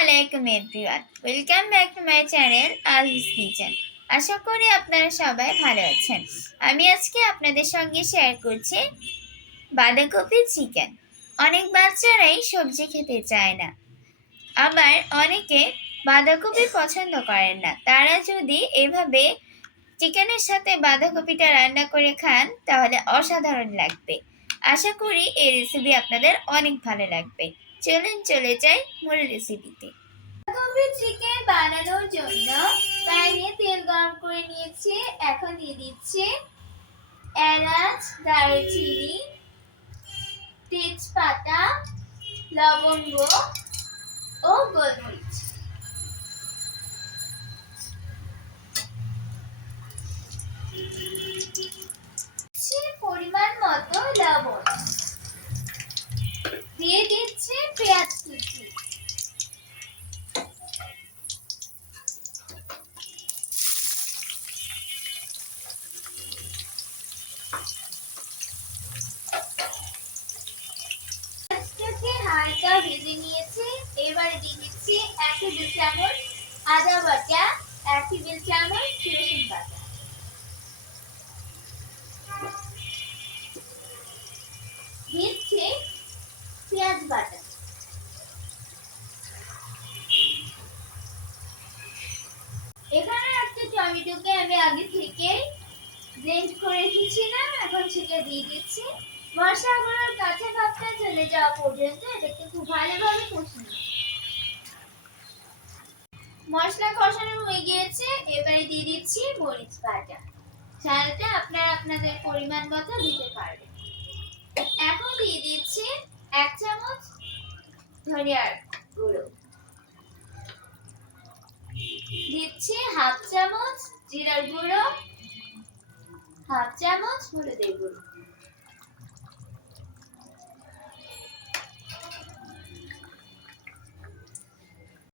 আলাইকুম everyone, welcome back to my channel Aziz kitchen. আশা করি আপনারা সবাই ভালো আছেন। আমি আজকে আপনাদের সঙ্গে শেয়ার করছি বাঁধাকপি চিকেন। অনেক বাচ্চারাই সবজি খেতে চায় না, আবার অনেকে বাঁধাকপি পছন্দ করেন না। তারা যদি এভাবে চিকেনের সাথে বাঁধাকপিটা রান্না করে খান তাহলে অসাধারণ লাগবে। আশা করি এই রেসিপি আপনাদের অনেক ভালো লাগবে। চলুন চলে যাই মূল রেসিপিতে। বাঁধাকপি চিকেন বানানোর জন্য প্যানে তেল গরম করে নিয়েছি। এখন দিয়ে দিচ্ছি এলাচ, দারুচিনি, তেজপাতা, লবঙ্গ ও গোলমরিচ। পরিমাণ মতো লবণ দিয়ে দিচ্ছি পেঁয়াজ কুচি। হালকা ভেজে নিয়েছি। এবারে দিয়ে দিচ্ছি 1 টেবিল চামচ আদা বাটা, 1 টেবিল চামচ রসুন বাটা, দিচ্ছি পেঁয়াজ বাটা। এখানে একটা টমেটোকে আমি আগে থেকে ব্লেন্ড করে রেখেছিলাম, এখন সেটা দিয়ে দিচ্ছি। মশলাগুলোর কাঁচা ভাবটা চলে যাওয়া পর্যন্ত এটাকে খুব ভালোভাবে কষিয়ে নিই। মশলা কষানো হয়ে গিয়েছে, এবারে দিয়ে দিচ্ছি মরিচ বাটা। ঝালটা আপনারা আপনাদের পরিমাণ মতো দিতে পারবেন। এখন দিয়ে দিচ্ছি 1 চামচ ধনিয়ার গুঁড়ো, দিচ্ছি 1/2 চামচ জিরার গুঁড়ো, 1/2 চামচ হলুদের গুঁড়ো,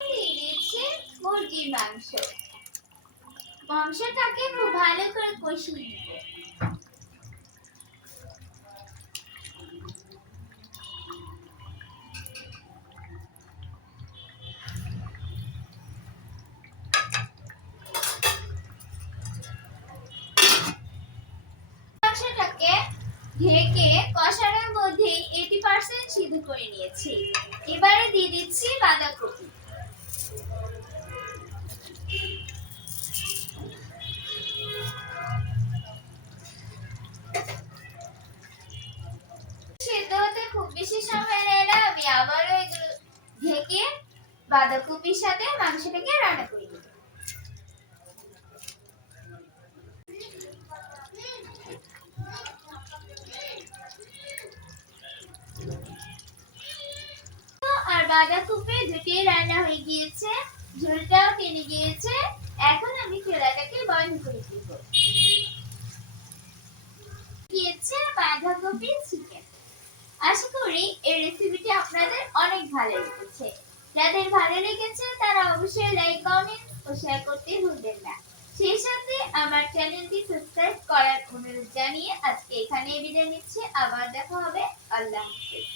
দিয়ে দিচ্ছি মুরগির মাংস। মাংসটাকে খুব ভালো করে কষিয়ে নিব। মাংসটাকে ঢেকে কষানোর মধ্যে 80% সিদ্ধ করে নিয়েছি। এবারে দিয়ে দিচ্ছি বাঁধাকপি। সিদ্ধ হতে খুব বেশি সময় নেয় না, আমি আবারও এগুলো ঢেকে বাঁধাকপির সাথে মাংসটাকে রান্না করে দেব। আর বাঁধাকপি দুটোই রান্না হয়ে গিয়েছে, ঝোলটাও টেনে গিয়েছে। এখন আমি চুলাটাকে বন্ধ করে দেব। গিয়েছে বাঁধাকপি চিকেন। আশা করি এই রেসিপিটি আপনাদের অনেক ভালো লেগেছে। যাদের ভালো লেগেছে তারা অবশ্যই লাইক, কমেন্ট ও শেয়ার করতে ভুলবেন না। সেই সাথে আমার চ্যানেলটি সাবস্ক্রাইব করার অনুরোধ জানিয়ে আজকে এখানেই বিদায় নিচ্ছি। আবার দেখা হবে। আল্লাহ হাফেজ।